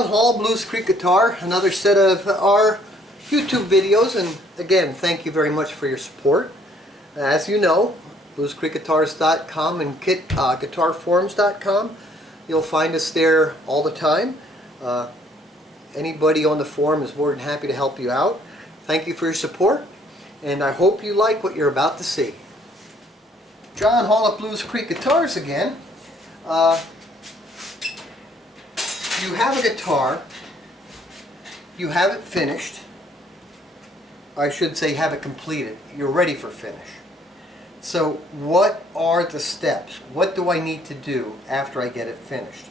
John Hall, Blues Creek Guitar, another set of our YouTube videos, and again, thank you very much for your support. As you know, bluescreekguitars.com and guitarforums.com, you'll find us there all the time. Anybody on the forum is more than happy to help you out. Thank you for your support, and I hope you like what you're about to see. John Hall at Blues Creek Guitars again. You have a guitar, you have it finished, I should say have it completed, you're ready for finish. So what are the steps? What do I need to do after I get it finished?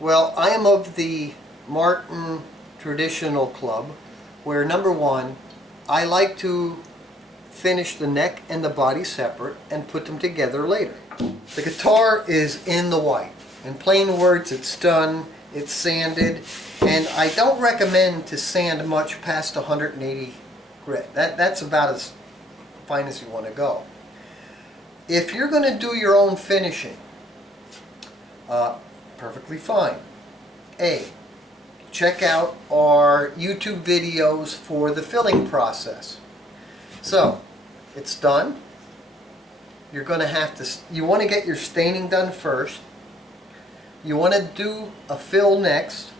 Well, I am of the Martin Traditional Club, where number one, I like to finish the neck and the body separate and put them together later. The guitar is in the white. In plain words, it's done. It's sanded, and I don't recommend to sand much past 180 grit. That's about as fine as you want to go. If you're going to do your own finishing, perfectly fine. Check out our YouTube videos for the filling process. So, it's done. You're going to have to, you want to get your staining done first. You want to do a fill next,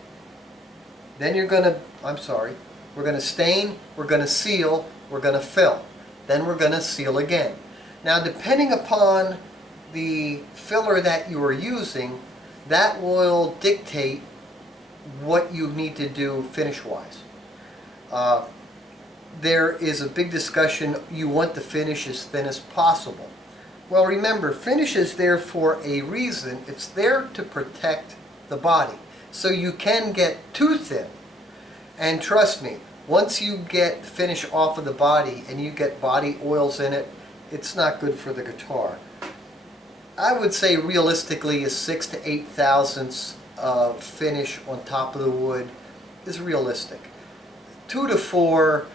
then you're going to, we're going to stain, we're going to seal, we're going to fill, then we're going to seal again. Now depending upon the filler that you are using, that will dictate what you need to do finish-wise. There is a big discussion, you want the finish as thin as possible. Well, remember, finish is there for a reason. It's there to protect the body. So you can get too thin. And trust me, once you get finish off of the body and you get body oils in it, it's not good for the guitar. I would say realistically a 6 to 8 thousandths of finish on top of the wood is realistic. 2 to 4,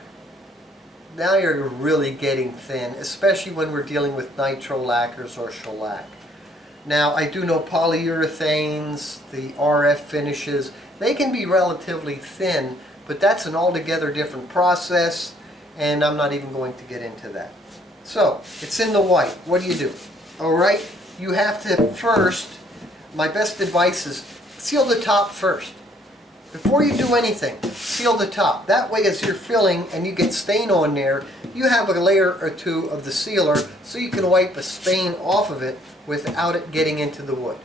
now you're really getting thin, especially when we're dealing with nitro lacquers or shellac. Now, I do know polyurethanes, the RF finishes, they can be relatively thin, but that's an altogether different process, and I'm not even going to get into that. So, it's in the white. What do? Alright, you have to first, my best advice is seal the top first. Before you do anything, seal the top. That way as you're filling and you get stain on there, you have a layer or two of the sealer so you can wipe a stain off of it without it getting into the wood.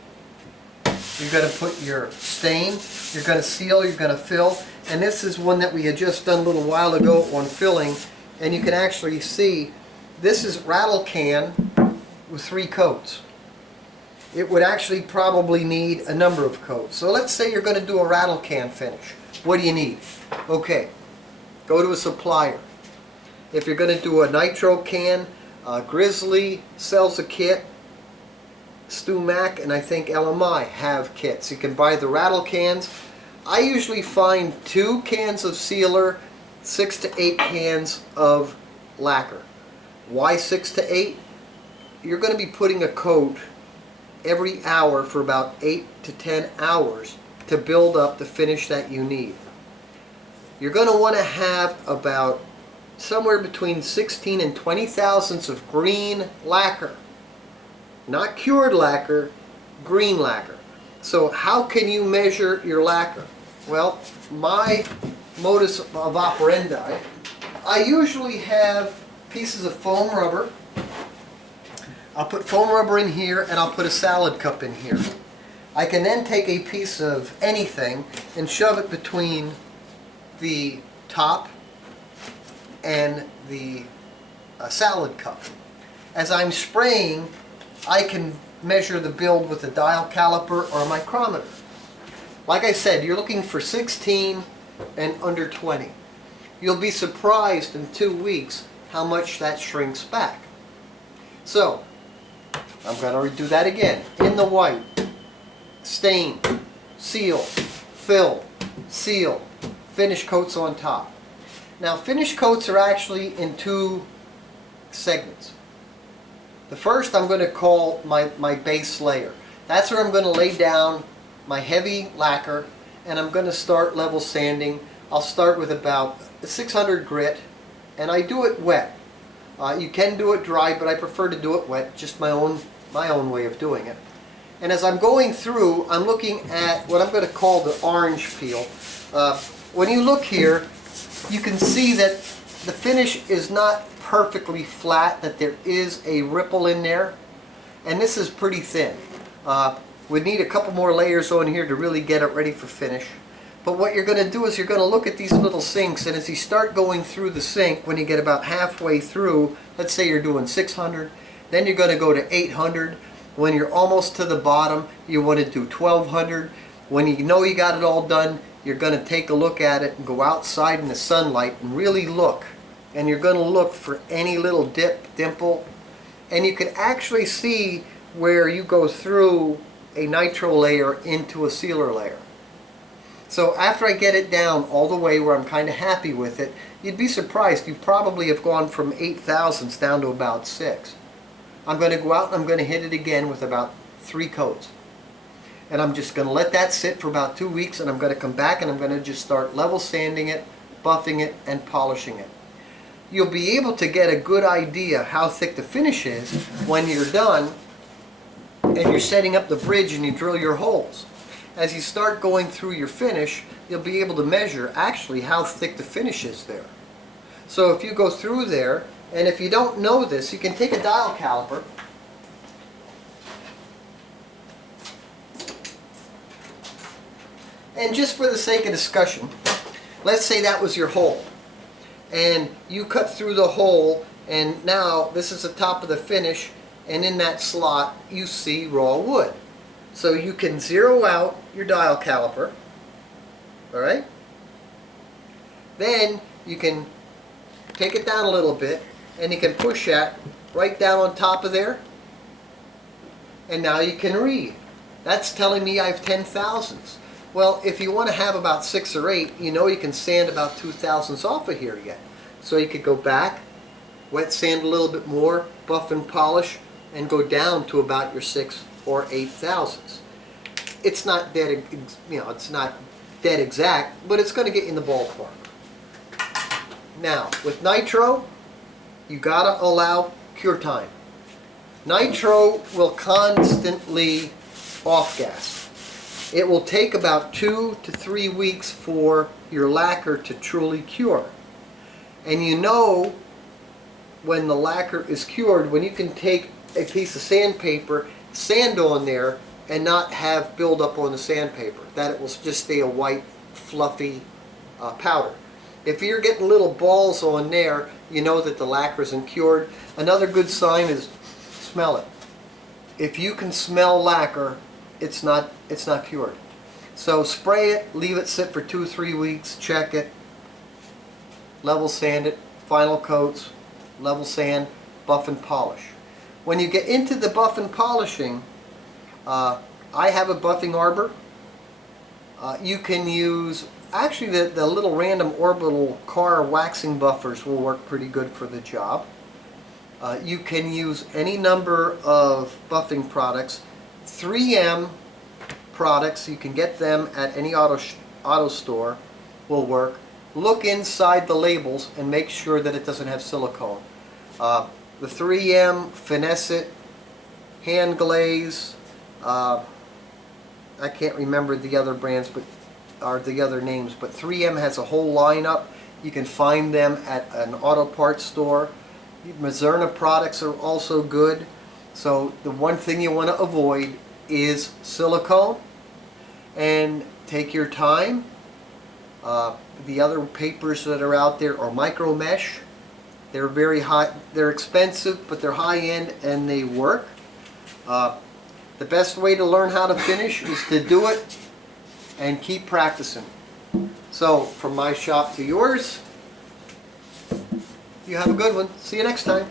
You're going to put your stain, you're going to seal, you're going to fill, and this is one that we had just done a little while ago on filling, and you can actually see this is rattle can with 3 coats. It would actually probably need a number of coats. So let's say you're going to do a rattle can finish. What do you need? Okay, go to a supplier. If you're going to do a nitro can, Grizzly sells a kit. Stu Mac and I think LMI have kits. You can buy the rattle cans. I usually find 2 cans of sealer, 6 to 8 cans of lacquer. Why 6 to 8? You're going to be putting a coat every hour for about 8 to 10 hours to build up the finish that you need. You're going to want to have about somewhere between 16 and 20 thousandths of green lacquer. Not cured lacquer, green lacquer. So how can you measure your lacquer? Well, my modus of operandi, I usually have pieces of foam rubber. I'll put foam rubber in here and I'll put a salad cup in here. I can then take a piece of anything and shove it between the top and the salad cup. As I'm spraying, I can measure the build with a dial caliper or a micrometer. Like I said, you're looking for 16 and under 20. You'll be surprised in 2 weeks how much that shrinks back. So, I'm going to do that again. In the white, stain, seal, fill, seal, finish coats on top. Now finish coats are actually in 2 segments. The first I'm going to call my base layer. That's where I'm going to lay down my heavy lacquer and I'm going to start level sanding. I'll start with about 600 grit, and I do it wet. You can do it dry, but I prefer to do it wet, just my own way of doing it. And as I'm going through, I'm looking at what I'm going to call the orange peel. When you look here, you can see that the finish is not perfectly flat, that there is a ripple in there, and this is pretty thin. We'd need a couple more layers on here to really get it ready for finish. But what you're going to do is you're going to look at these little sinks, and as you start going through the sink, when you get about halfway through, let's say you're doing 600, then you're going to go to 800. When you're almost to the bottom, you want to do 1200. When you know you got it all done, you're going to take a look at it and go outside in the sunlight and really look. And you're going to look for any little dimple. And you can actually see where you go through a nitro layer into a sealer layer. So after I get it down all the way where I'm kind of happy with it, you'd be surprised. You probably have gone from 8 thousandths down to about 6. I'm going to go out and I'm going to hit it again with about 3 coats. And I'm just going to let that sit for about 2 weeks, and I'm going to come back and I'm going to just start level sanding it, buffing it, and polishing it. You'll be able to get a good idea how thick the finish is when you're done and you're setting up the bridge and you drill your holes. As you start going through your finish, you'll be able to measure actually how thick the finish is there. So if you go through there, and if you don't know this, you can take a dial caliper and just for the sake of discussion, let's say that was your hole. And you cut through the hole, and now this is the top of the finish, and in that slot you see raw wood. So you can zero out your dial caliper, alright? Then you can take it down a little bit, and you can push that right down on top of there, and now you can read. That's telling me I have 10 thousandths. Well, if you want to have about 6 or 8, you know you can sand about 2 thousandths off of here yet. So you could go back, wet sand a little bit more, buff and polish, and go down to about your 6 or 8 thousandths. It's not dead, it's not dead exact, but it's going to get you in the ballpark. Now, with nitro, you gotta allow cure time. Nitro will constantly off-gas. It will take about 2 to 3 weeks for your lacquer to truly cure. And you know when the lacquer is cured, when you can take a piece of sandpaper, sand on there, and not have buildup on the sandpaper, that it will just stay a white, fluffy powder. If you're getting little balls on there, you know that the lacquer isn't cured. Another good sign is smell it. If you can smell lacquer, it's not cured. So spray it, leave it sit for 2 or 3 weeks, check it, level sand it, final coats, level sand, buff and polish. When you get into the buff and polishing, I have a buffing arbor. You can use, actually the little random orbital car waxing buffers will work pretty good for the job. You can use any number of buffing products. 3M products, you can get them at any auto store, will work. Look inside the labels and make sure that it doesn't have silicone. The 3M, Finesse It, Hand Glaze, I can't remember the other brands, but are the other names, but 3M has a whole lineup. You can find them at an auto parts store. Mazerna products are also good. So the one thing you want to avoid is silicone, and take your time. The other papers that are out there are micro mesh. They're very high, they're expensive, but they're high end and they work. The best way to learn how to finish is to do it and keep practicing. So from my shop to yours, you have a good one. See you next time.